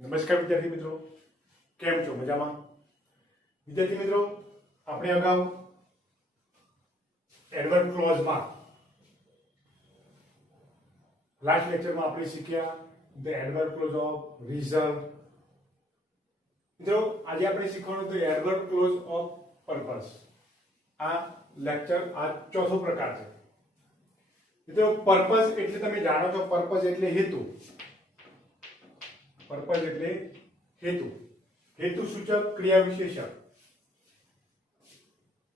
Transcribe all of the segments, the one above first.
નમસ્કાર વિદ્યાર્થી મિત્રો, કેમ છો? મજામાં? વિદ્યાર્થી મિત્રો, આપણે અગાઉ એડવર્બ ક્લોઝમાં લાસ્ટ લેક્ચરમાં આપણે શીખ્યા the adverb clause of reason. મિત્રો, આજે આપણે શીખવાનું તો એડવર્બ ક્લોઝ ઓફ પર્પસ. આ લેક્ચર આ ચોથો પ્રકાર છે. મિત્રો, પર્પસ એટલે તમે જાણો છો, પર્પસ એટલે હેતુ. પર્પસ એટલે હેતુ, હેતુ સૂચક ક્રિયા વિશેષણ.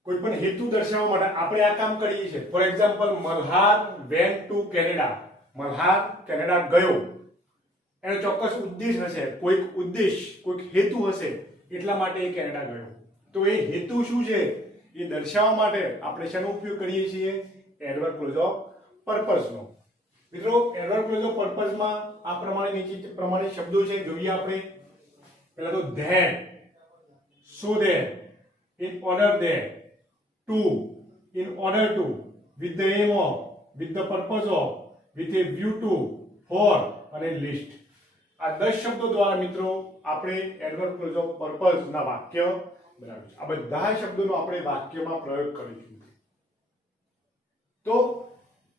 કોઈ પણ હેતુ દર્શાવવા માટે આપણે આ કામ કરીએ છીએ. For example, Malhar went to Canada. Malhar Canada ગયો, એનો ચોક્કસ ઉદ્દેશ હશે, કોઈક ઉદ્દેશ, કોઈક હેતુ હશે, એટલા માટે એ કેનેડા ગયો. તો એ હેતુ શું છે એ દર્શાવવા માટે આપણે શેનો ઉપયોગ કરીએ છીએ? એડવર્બ ક્લોઝ ઓફ પર્પસનો. મિત્રો, એડવર્બ ક્લોઝ ઓફ પર્પસમાં આ પ્રમાણે નીચે પ્રમાણે શબ્દો છે, જોઈએ આપણે. પહેલા તો that, so that, in order that, to, in order to, with the aim of, with the purpose of, with a view to, for અને list. આ 10 શબ્દો દ્વારા મિત્રો આપણે એડવર્બ ક્લોઝ ઓફ પર્પસ ના વાક્ય બનાવ્યું છે. આ બધા શબ્દોનો આપણે વાક્યમાં પ્રયોગ કરીશું. તો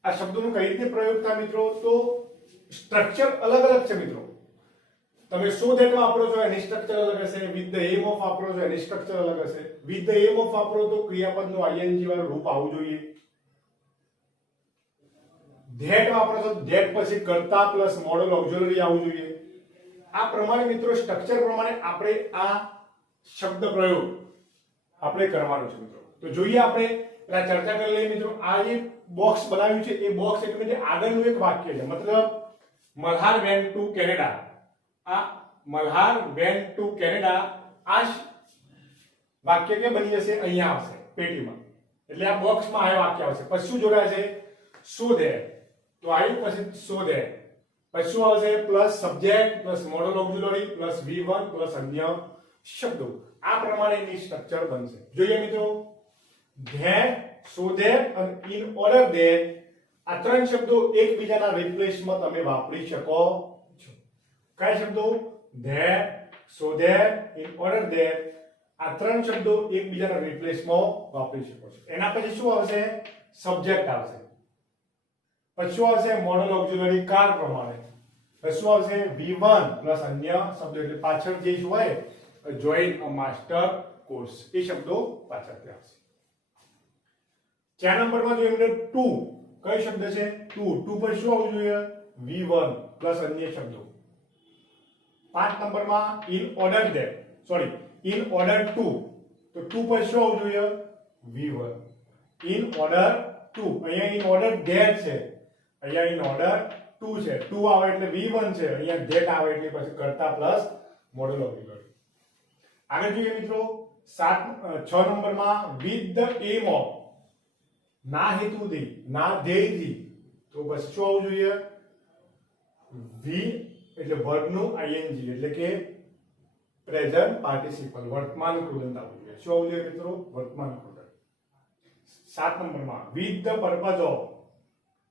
આ શબ્દોનો કઈ રીતે પ્રયોગ થાય મિત્રો? તો સ્ટ્રક્ચર અલગ અલગ છે મિત્રો. તમે સો ધેટ વાપરો છો એની સ્ટ્રક્ચર અલગ હશે, વિથ ધ એમ ઓફ વાપરો છો એની સ્ટ્રક્ચર અલગ હશે. વિથ ધ એમ ઓફ વાપરો તો ક્રિયાપદનું આઈએનજી વાળું રૂપ આવવું જોઈએ. ધેટ વાપરો છો ધેટ પછી કર્તા પ્લસ મોડલ ઓક્ઝિલરી આવવું જોઈએ. આ પ્રમાણે મિત્રો સ્ટ્રક્ચર પ્રમાણે આપણે આ શબ્દ પ્રયોગ આપણે કરવાનો છે મિત્રો. તો જોઈએ આપણે પેલા ચર્ચા કરી લઈએ મિત્રો. આ જે બોક્સ બનાવ્યું છે એ બોક્સ એટલે કે આગળનું એક વાક્ય છે. મતલબ મલ્હાર વેન્ટ ટુ કેનેડા. આ મલ્હાર વેન્ટ ટુ કેનેડા આ વાક્ય કે બની જશે અહીંયા આવશે પેટીમાં. એટલે આ બોક્સમાં આ વાક્ય આવશે. પછી શું જોડાય છે? So that. તો આવ્યું પછી સો ધેટ. પછી શું આવશે? Plus subject plus modal auxiliary plus V1 plus અન્ય શબ્દો. આ પ્રમાણેની સ્ટ્રક્ચર બનશે. જોઈએ મિત્રો, ધેટ, સો ધેટ અને ઇન ઓર્ડર ધેટ આ ત્રણ શબ્દો એકબીજાના રિપ્લેસમાં તમે વાપરી શકો છો. કયા શબ્દો? That, so that, in order that. આ ત્રણ શબ્દો એકબીજાના રિપ્લેસમાં વાપરી શકો છો. એના પછી શું આવશે? સબ્જેક્ટ આવશે. પછી શું આવશે? મોડલ ઓક્ઝિલરી કાર પ્રમાણે. પછી શું આવશે? V1 પ્લસ અન્ય શબ્દો. એટલે પાછળ જે હોય જોઈન અ માસ્ટર કોર્સ, એ શબ્દો પાછળથી આવશે. 4 નંબરમાં જોઈએ મિત્રો ટુ. કયો શબ્દ છે? ટુ. ટુ પર શું આવવું જોઈએ? V1 પ્લસ અન્ય શબ્દો. 5 નંબરમાં in order that, sorry, in order two. તો ટુ પર શું આવવું જોઈએ? V1. In order two. અહીંયા ઇન ઓર્ડર ધેટ છે, અહીંયા ઇન ઓર્ડર ટુ છે. ટુ આવે એટલે V1 છે, અહીંયા ધેટ આવે એટલે પછી કર્તા પ્લસ મોડલ ઓક્ઝિલરી. આગળ જોઈએ મિત્રો 6 નંબરમાં વિથ ધ એમ ઓફ. ના હેતુથી, ના ધ્યેયથી. તો પછી શું આવવું જોઈએ? વી એટલે વર્બનું આઈએનજી એટલે કે પ્રેઝન્ટ પાર્ટિસિપલ, વર્તમાન કૃદંત આવવું જોઈએ. શું આવવું જોઈએ મિત્રો? વર્તમાન કૃદંત. 7 નંબરમાં વિથ ધ પર્પઝ ઓફ,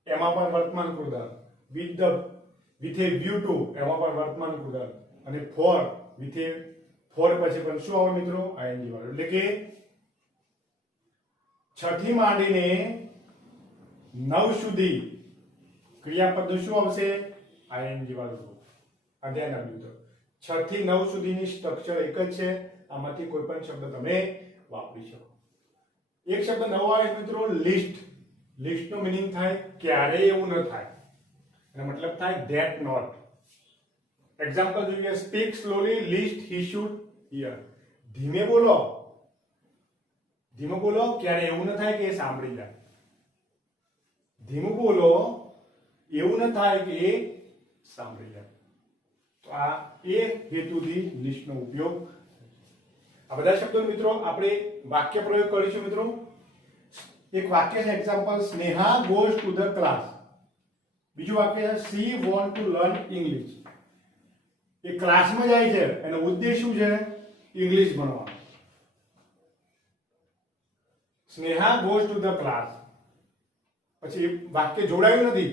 એમાં પણ વર્તમાન કૃદંત. વિથ એ વ્યૂ ટુ, એમાં પણ વર્તમાન કૃદંત. અને ફોર, વિથ એ ફોર પછી પણ શું આવે મિત્રો? આઈએનજી વાળું. એટલે કે 6 થી માંડીને 9 સુધી ક્રિયાપદ શું આવશે? આઈએનજી વાળું રૂપ. આ ધ્યાન આપજો મિત્રો. 6 થી 9 સુધીની સ્ટ્રક્ચર એક જ છે. આમાંથી કોઈ પણ શબ્દ તમે વાપરી શકો. એક શબ્દ નવો આવે મિત્રો, લિસ્ટ. લિસ્ટ નો મીનિંગ થાય ક્યારેય એવું ન થાય, એનો મતલબ થાય ધેટ નોટ. એક્ઝામ્પલ જોઈએ, speak slowly lest he should hear. ધીમે બોલો, ધીમું બોલો, ક્યારે એવું ન થાય કે એ સાંભળી જાય. ધીમું બોલો, એવું ન થાય કે એ સાંભળી જાય. તો આ એ હેતુથી લિસ્ટનો ઉપયોગ. આ બધા શબ્દો મિત્રો આપણે વાક્ય પ્રયોગ કરીશું મિત્રો. એક વાક્ય છે example, Sneha goes to the class. બીજું વાક્ય છે she want to learn English. એ ક્લાસમાં જાય છે, એનો ઉદ્દેશ શું છે? ઇંગ્લિશ ભણવાનો. Sneha goes to the class. પછી વાક્ય જોડાયું નથી.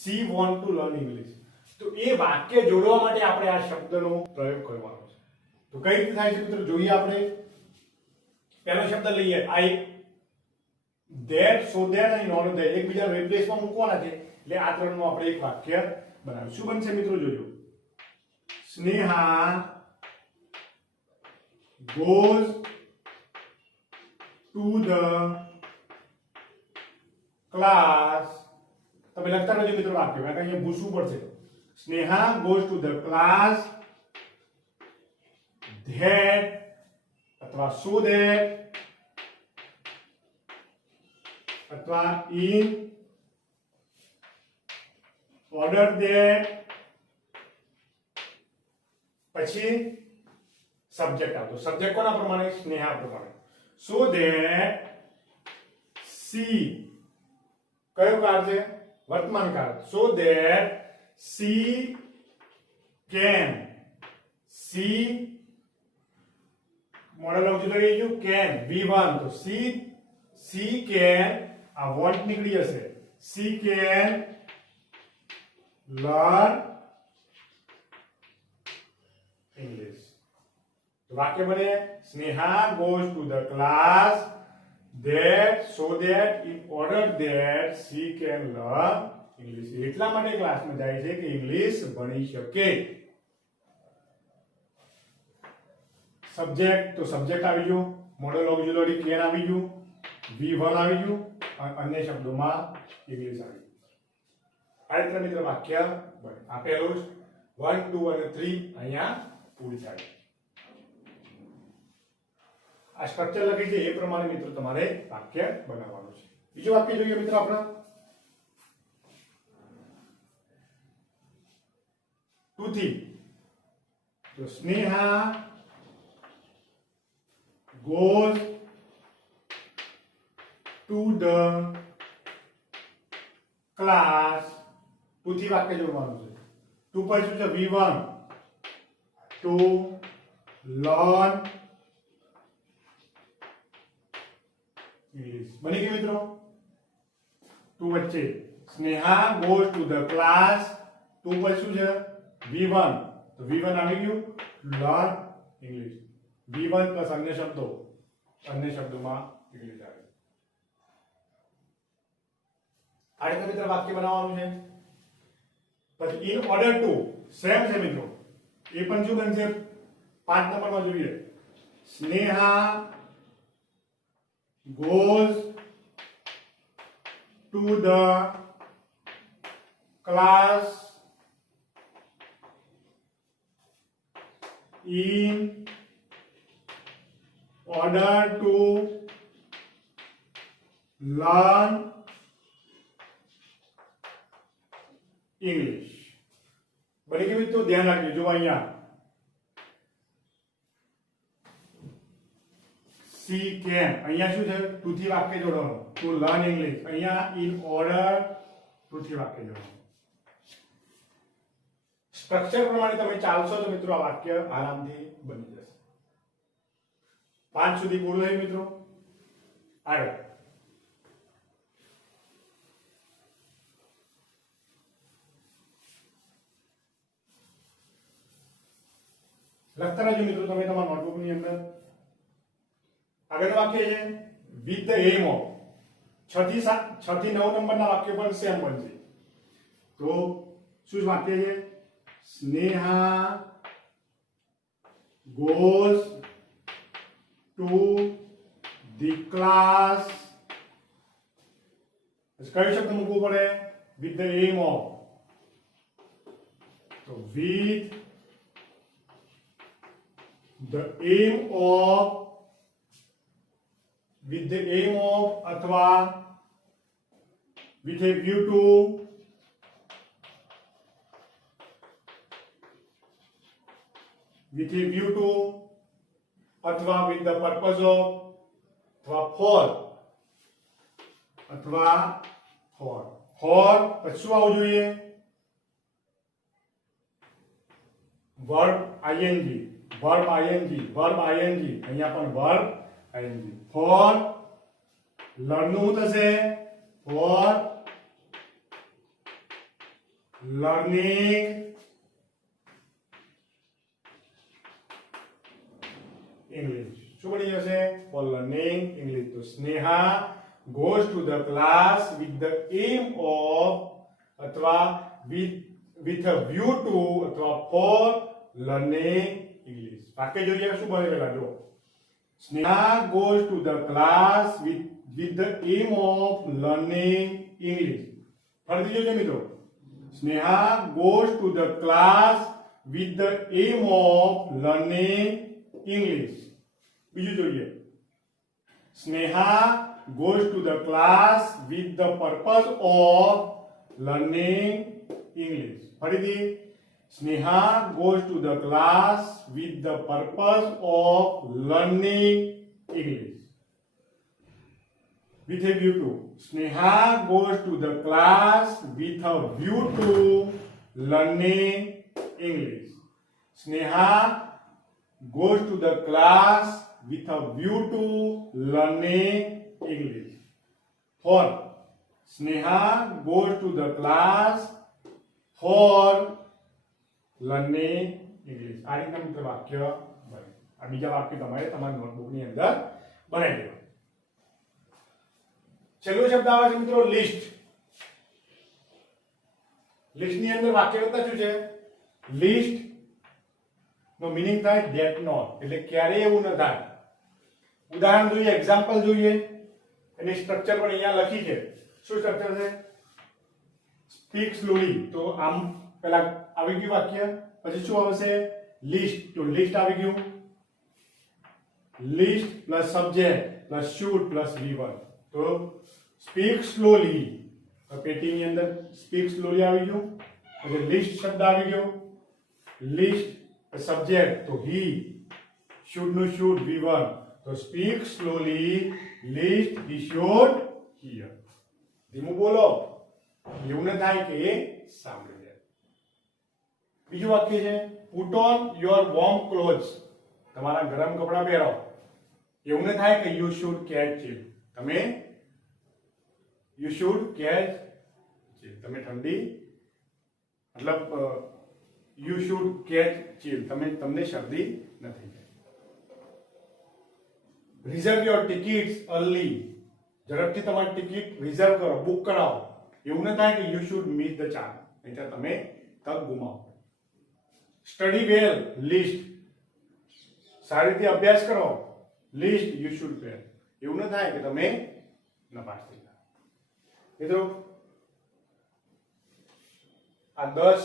She want to learn English. તો એ વાક્ય જોડવા માટે આપણે આ શબ્દનો પ્રયોગ કરવાનો છે. તો કઈ રીતે થાય છે મિત્રો જોઈએ આપણે. પહેલો શબ્દ લઈએ આઈ, ધેટ, સો ધેટ અને નોટ ધેટ એકબીજા રિપ્લેસમાં મૂકવાના છે એટલે આ ત્રણનું આપણે એક વાક્ય બનાવ્યું. શું બનશે મિત્રો જોજો. Sneha goes to the class. તમે લખતા રહેજો મિત્રો વાક્ય, કારણ કે અહીંયા ભૂસવું પડશે. Sneha goes to the class that અથવા so that અથવા in order that પછી સબ્જેક્ટ આવતો. સબ્જેક્ટ કોના પ્રમાણે? સ્નેહા પ્રમાણે. so that she, કયો કાળ છે? વર્તમાન કાળ. so that she can, she model auxiliary you can, v1 તો she can, આ વોન્ટ નીકળી જશે. she can learn English. તો વાક્ય બને Sneha goes to the class that so that in order that she can learn English. એટલા માટે ક્લાસમાં જાય છે કે ઇંગ્લિશ ભણી શકે. સબ્જેક્ટ તો સબ્જેક્ટ આવી ગયું, મોડલ ઓક્ઝિલરી કેન આવી ગયું, v1 આવી ગયું અને અન્ય શબ્દોમાં ઇંગ્લિશ આવી ગયું. આ રીતે મિત્ર વાક્ય બને. આપેલું 1 2 અને 3 અહીંયા પૂરી થાય. આ સ્ટ્રક્ચર લખી છે એ પ્રમાણે મિત્રો તમારે વાક્ય બનાવવાનું છે. બીજું વાક્ય જોઈએ મિત્રો આપણે. 2 થી તો Sneha goes to the class. 2 થી વાક્ય જોડવાનું છે. 2 પર શું છે? v1 to learn English. બની ગયું મિત્રો. 2 વચ્ચે Sneha goes to the class. 2 પર શું છે? v1 તો v1 આવી ગયું, learn English. v1 પ્લસ અન્ય શબ્દો, અન્ય શબ્દોમાં ઇંગ્લિશ આવે. આ રીતે મિત્રો વાક્ય બનાવવાનું છે. પછી in order to સેમ છે મિત્રો. એ પણ શું બનશે? 5 નંબરમાં જોઈએ. Sneha goes to the class in order to learn English. બની ગયું મિત્રો. ધ્યાન રાખજો. જો અહીંયા she can, અહીંયા શું છે? 2 થી વાક્ય જોડવાનું. to learn English. અહીંયા in order 2 થી વાક્ય જોડવાનું. સ્ટ્રક્ચર પ્રમાણે તમે ચાલશો તો મિત્રો આ વાક્ય આરામથી બની જશે. 5 સુધી પૂરું થયું મિત્રો. આગળ લખતા રહેજો મિત્રો તમે તમારા નોટબુક ની અંદર. આગળનું વાક્ય છે with the aim of. 6 થી 9 નંબરના વાક્ય પણ સેમ બનશે. તો શું વાક્ય છે? Sneha goes to the class. કયો શબ્દ મૂકવો પડે? with the aim of. તો with the aim of, with the aim of अथवा with a view to, with a view to अथवा with the purpose of अथवा for अथवा for પછી શું આવવું જોઈએ? verb ing, verb અહીંયા પણ verb ing. for learn નું શું થશે? for learning English. શું બની જશે? For learning English. તો Sneha goes to the class with the aim of અથવા with a view to અથવા for learning English. વાક્ય જોઈએ શું બને પેલા જો. Sneha goes to the class with the aim of learning English. ફરીથી જોજો મિત્રો. Sneha goes to the class with the aim of learning English. બીજું જોઈએ. Sneha goes to the class with the purpose of learning English. ફરીથી. Sneha goes to the class with the purpose of learning English. With a view to. Sneha goes to the class with a view to learning English. Sneha goes to the class with a view to learning English. 4. Sneha goes to the class for learning English. આ રીતના મિત્ર વાક્ય બને. આ બીજા વાક્ય તમારે તમારી નોટબુકની અંદર બનાવી દેવા. છેલ્લો શબ્દ આવે છે મિત્રો લિસ્ટ. લિસ્ટની અંદર વાક્ય કરતા શું છે? લિસ્ટ નો મીનિંગ થાય ધેટ નોટ, એટલે ક્યારે એવું ન થાય. ઉદાહરણ જોઈએ, એક્ઝામ્પલ જોઈએ. એની સ્ટ્રક્ચર પણ અહીંયા લખી છે. શું સ્ટ્રક્ચર છે? Speak slowly. તો આમ પહેલા આવી ગયું વાક્ય, પછી શું આવશે? લિસ્ટ. તો લિસ્ટ આવી ગયું. List plus subject plus should plus V1. તો સ્પીક સ્લોલી, પેટીની અંદર સ્પીક સ્લોલી આવી ગયું. પછી લિસ્ટ શબ્દ આવી ગયો. લિસ્ટ સબ્જેક્ટ તો હી, શુડ નું શુડ V1. તો speak slowly, list he should here. ધીમું બોલો, એવું ન થાય કે એ સાંભળી જાય. બીજું વાક્ય છે put on your warm clothes. તમારા ગરમ કપડા પહેરો. એવું ન થાય કે યુ શુડ કેચ ચીલ. તમે યુ શુડ કેચ ચીલ. તમે ઠંડી મતલબ યુ શુડ કેચ ચીલ. તમને શરદી નથી. Reserve your tickets early. ઝડપથી તમારી ટિકિટ રિઝર્વ કરો, બુક કરાવો. એવું ન થાય કે you should miss the chance, નહીંતર તમે તક ગુમાવો. સ્ટડી વેલ, લિસ્ટ. સારી રીતે અભ્યાસ કરો. List you should fail. એવું ન થાય કે તમે નપાસ થઈ જાઓ. મિત્રો આ 10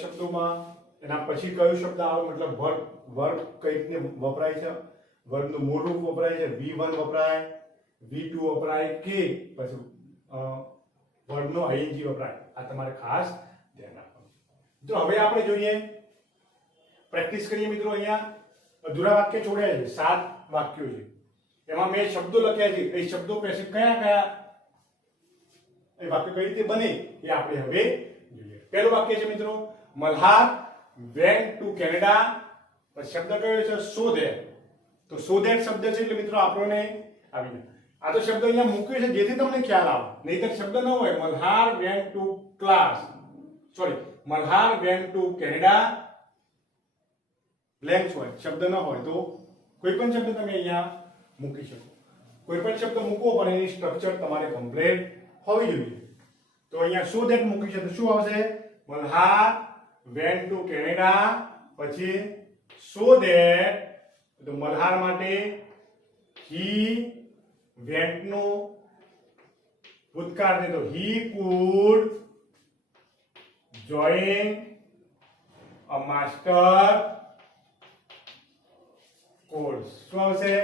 શબ્દોમાં એના પછી કયો શબ્દ આવે, મતલબ વર્બ કઈ રીતે વપરાય છે, વર્બનું મૂળ રૂપ વપરાય છે, V1 વપરાય, V2 વપરાય કે પછી વર્બનો ING વપરાય. આ તમારે ખાસ ધ્યાન રાખવાનું. તો હવે આપણે જોઈએ, પ્રેક્ટિસ કરીએ મિત્રો. અહીંયા અધૂરા વાક્ય છોડ્યા છે, 7 વાક્યો છે. એમાં મેં શબ્દો લખ્યા છે. એ શબ્દો પાસે કયા એ વાક્ય કઈ રીતે બને એ આપણે હવે જોઈએ. પહેલું વાક્ય છે મિત્રો, મલ્હાર વેન્ટ ટુ કેનેડા. પછી શબ્દ કયો છે? So that. તો સો ધેટ શબ્દ છે એટલે મિત્રો આપણને આવી જાય. આ તો શબ્દ અહીંયા મૂક્યો છે જેથી તમને ખ્યાલ આવે, નહીતર શબ્દ ન હોય. Malhar went to class, sorry, Malhar went to Canada, blanks હોય, શબ્દ ન હોય તો કોઈ પણ શબ્દ તમે અહીંયા મૂકી શકો. કોઈ પણ શબ્દ મૂકવો પણ એની સ્ટ્રક્ચર તમારે કમ્પ્લીટ હોવી જોઈએ. તો અહીંયા સો ધેટ મૂકી છે તો શું આવશે? મલ્હાર વેન્ટ ટુ કેનેડા, પછી સો ધેટ. તો મલ્હાર માટે હી, વેન્ટ નો ભૂતકાળ છે તો he could join a master course. શું આવશે?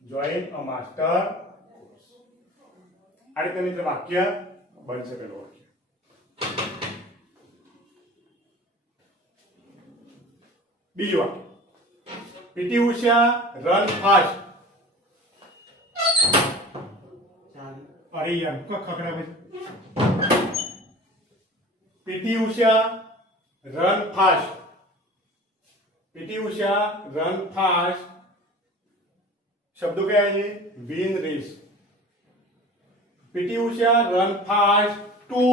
જોઈન અ માસ્ટર કોર્સ. આ રીતે મિત્ર વાક્ય બનશે. પેલું વાક્ય. બીજું વાક્ય, પીટી ઉષા રન ફાસ્ટ. અરે યાર ખખડા ભાઈ. PT Usha run fast. PT Usha run fast શબ્દો કયા છે? Win race. PT Usha run fast to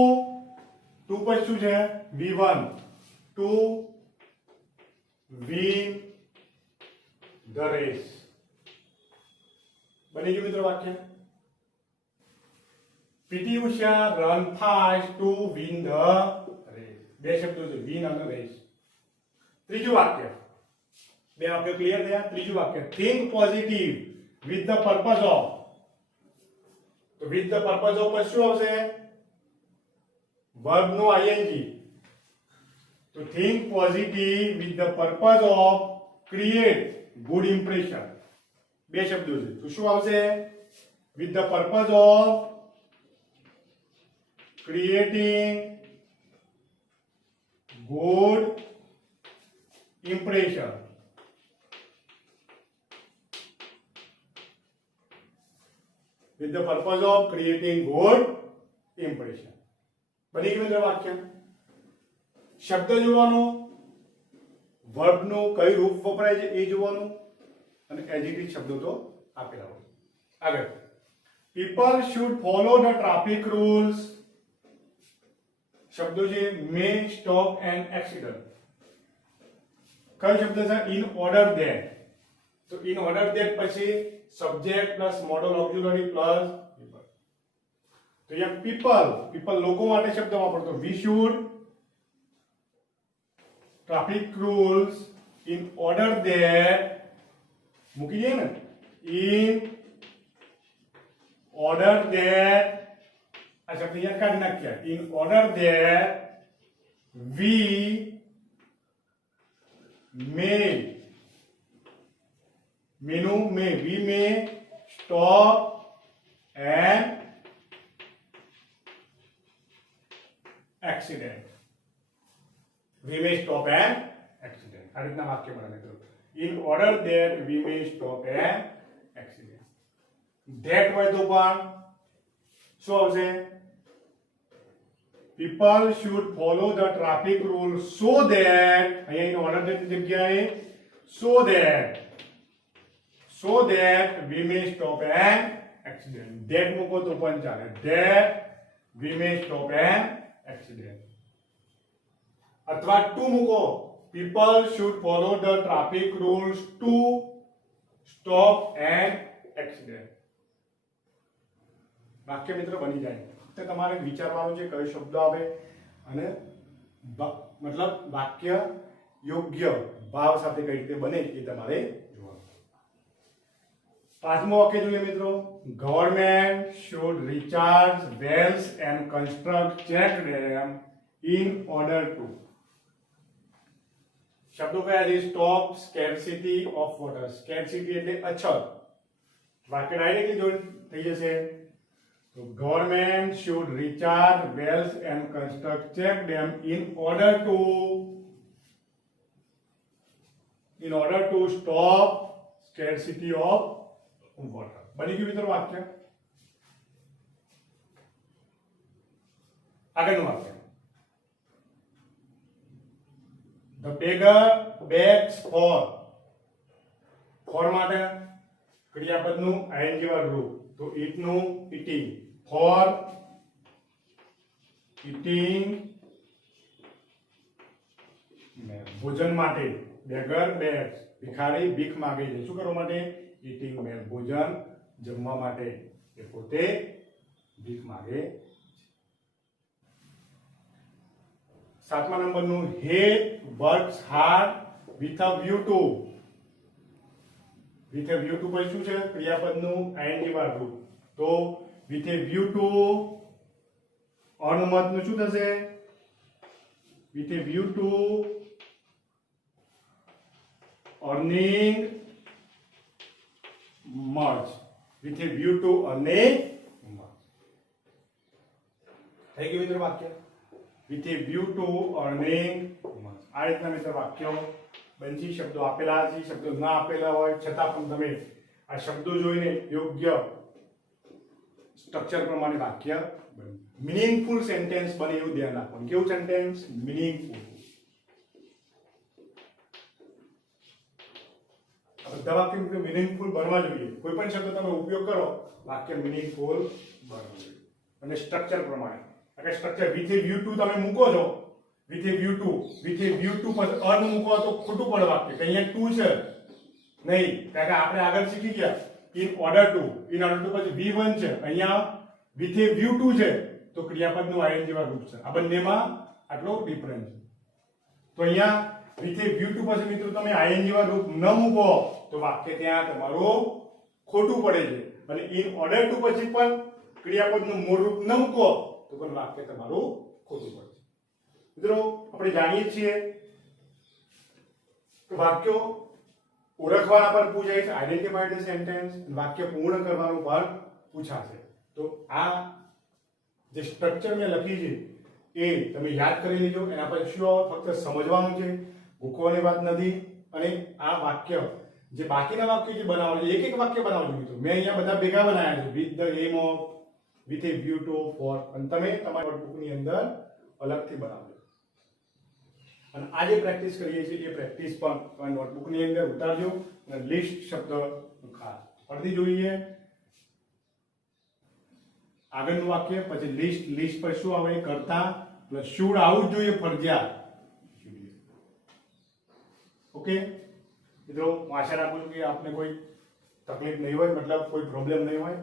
પછી શું છે? V1. To win the race. બની ગયું મિત્રો વાક્ય. PT Usha run fast to win the race. બે શબ્દો છે, વિન અને રેસ. ત્રીજું વાક્ય, બે વાક્ય ક્લિયર થયા. ત્રીજું વાક્ય, think positive with the purpose of. તો વિથ ધ પર્પઝ ઓફ પર શું આવશે? વર્બ નો આઈએનજી. તો think positive with the purpose of create good impression. બે શબ્દો છે, તો શું આવશે? With the purpose of creating good impression. with the purpose of creating good impression. બની ગયું મિત્રો વાક્ય. શબ્દ જોવાનો, વર્બ નું કઈ રૂપ વપરાય છે એ જોવાનું, અને એડજેક્ટિવ શબ્દો તો આપેલા હોય. આગળ, people should follow the traffic rules. શબ્દો છે may, stop and accident. કયો શબ્દ છે? in order that. તો in order that પછી subject plus modal auxiliary plus people. તો અહીંયા પીપલ લોકો માટે શબ્દ વાપરતો. We should traffic rules in order that, મૂકી દઈએ ને, ઇન ઓર્ડર ધેટ, આ શબ્દ અહીંયા કાઢી નાખ્યા. ઇન ઓર્ડર ધેટ વી મે, मीनू में वी में स्टॉप एंड एक्सीडेंट. वी में स्टॉप एंड एक्सीडेंट. आ रीतना वाक्य बनाने करो. इन ऑर्डर दैट वी में स्टॉप एंड एक्सीडेंट. धैट હોય તો પણ શું આવશે? people should follow the traffic rules so that, અહીંયા ઇન ઓર્ડર ધેટ ની જગ્યાએ so that we may stop an accident. That મૂકો તો પણ ચાલે. That we may stop an accident. અથવા to મૂકો. People should follow the traffic rules to stop an accident. વાક્ય મિત્ર બની જાય. તો તમારે વિચારવાનું છે કયો શબ્દ આવે અને મતલબ વાક્ય યોગ્ય ભાવ સાથે કઈ રીતે બને એ તમારે જોવાનું. પાંચમું વાક્ય જોઈએ મિત્રો. Government should recharge wells and construct check dam in order to. શબ્દો કયા છે? Stop scarcity of water. Scarcity એટલે અછત. વાક્ય ડાયરેક્ટલી જોઈન થઈ જશે. તો government should recharge wells and construct check dam in order to stop scarcity of water. બની ગયું મિત્રો વાક્ય. આગળનું વાક્ય. The beggar begs for માટે ક્રિયાપદનું આઈએનજી વાળું રૂપ. તો eat નું eating, for eating, ભોજન માટે beggar begs, ભિખારી ભીખ માંગે છે. શું કરવા માટે? eating meal, ભોજન જમવા માટે. એ પોતે ભીખ માંગે. સાતમા નંબરનું, he works hard with a view to. with a view to પછી શું છે? ક્રિયાપદનું આઈએનજી વાળું રૂપ. તો with a view to અનુમતનું શું થશે? with a view to earning much. with a view to earning much. થઈ ગયું મિત્રો વાક્ય. with a view to earning much. આ રીતના મિત્રો વાક્યો બનશે. શબ્દો આપેલા છે, શબ્દો ના આપેલા હોય છતાં પણ તમે આ શબ્દો જોઈને યોગ્ય સ્ટ્રક્ચર પ્રમાણે વાક્ય બને. મીનિંગફુલ સેન્ટેન્સ બને એવું ધ્યાન રાખવાનું. કેવું સેન્ટેન્સ? મીનિંગફુલ. બધા વાક્ય મિત્રો મીનિંગફુલ બનવા જોઈએ. કોઈ પણ શબ્દ તમે ઉપયોગ કરો, વાક્ય મીનિંગફુલ બનવું જોઈએ. અને સ્ટ્રક્ચર પ્રમાણે. અગર structure with a view two તમે મૂકો છો, વિથ એ વ્યૂ ટુ પર અન મૂકો તો ખોટું પડે વાક્ય. કે અહીંયા ટુ છે નહીં, કારણ કે આપણે આગળ શીખી ગયા ઇન ઓર્ડર ટુ પછી V1 છે, અહીંયા with a view to છે, તો ક્રિયાપદનું ing વાળું રૂપ છે. આ બંનેમાં આટલો ડિફરન્સ છે. તો અહીંયા with a view to પછી મિત્રો તમે ing વાળું રૂપ ન મૂકો તો વાક્ય ત્યાં તમારું ખોટું પડે છે, અને ઇન ઓર્ડર ટુ પછી પણ ક્રિયાપદનું મૂળ રૂપ ન મૂકો તો પણ વાક્ય તમારું ખોટું પડે છે. મિત્રો આપણે જાણીએ છીએ કે વાક્યો ઓળખવાના પર પૂછાય છે, આઈડેન્ટિફાઈ ધ સેન્ટેન્સ, વાક્ય પૂર્ણ કરવાનું પર પૂછાશે. તો આ જે સ્ટ્રક્ચર મેં લખી છે એ તમે યાદ કરી લેજો. એના પછી શું ફક્ત સમજવાનું છે, ભૂખવાની વાત નથી. અને આ વાક્ય જે બાકીના વાક્યો જે બનાવવા છે, એક એક વાક્ય બનાવજો મિત્રો. મેં અહીંયા બધા ભેગા બનાવ્યા છે, with the aim of, with a view to, for, અને તમે તમારી નોટબુકની અંદર અલગથી બનાવજો. અને આ જે પ્રેક્ટિસ કરીએ છીએ એ પ્રેક્ટિસ પણ તમારી નોટબુકની અંદર ઉતારજો અને લિસ્ટ શબ્દ ખાસ ફરીથી જોઈએ. આગળનું વાક્ય પછી લિસ્ટ પર શું આવે, કરતા પ્લસ શુડ આવું જ જોઈએ ફરજિયાત. ઓકે મિત્રો, હું આશા રાખું છું કે આપને કોઈ તકલીફ નહીં હોય, મતલબ કોઈ પ્રોબ્લેમ નહીં હોય.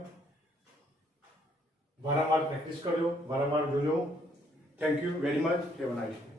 વારંવાર પ્રેક્ટિસ કરજો, વારંવાર જોજો. Thank you very much. Have a nice day.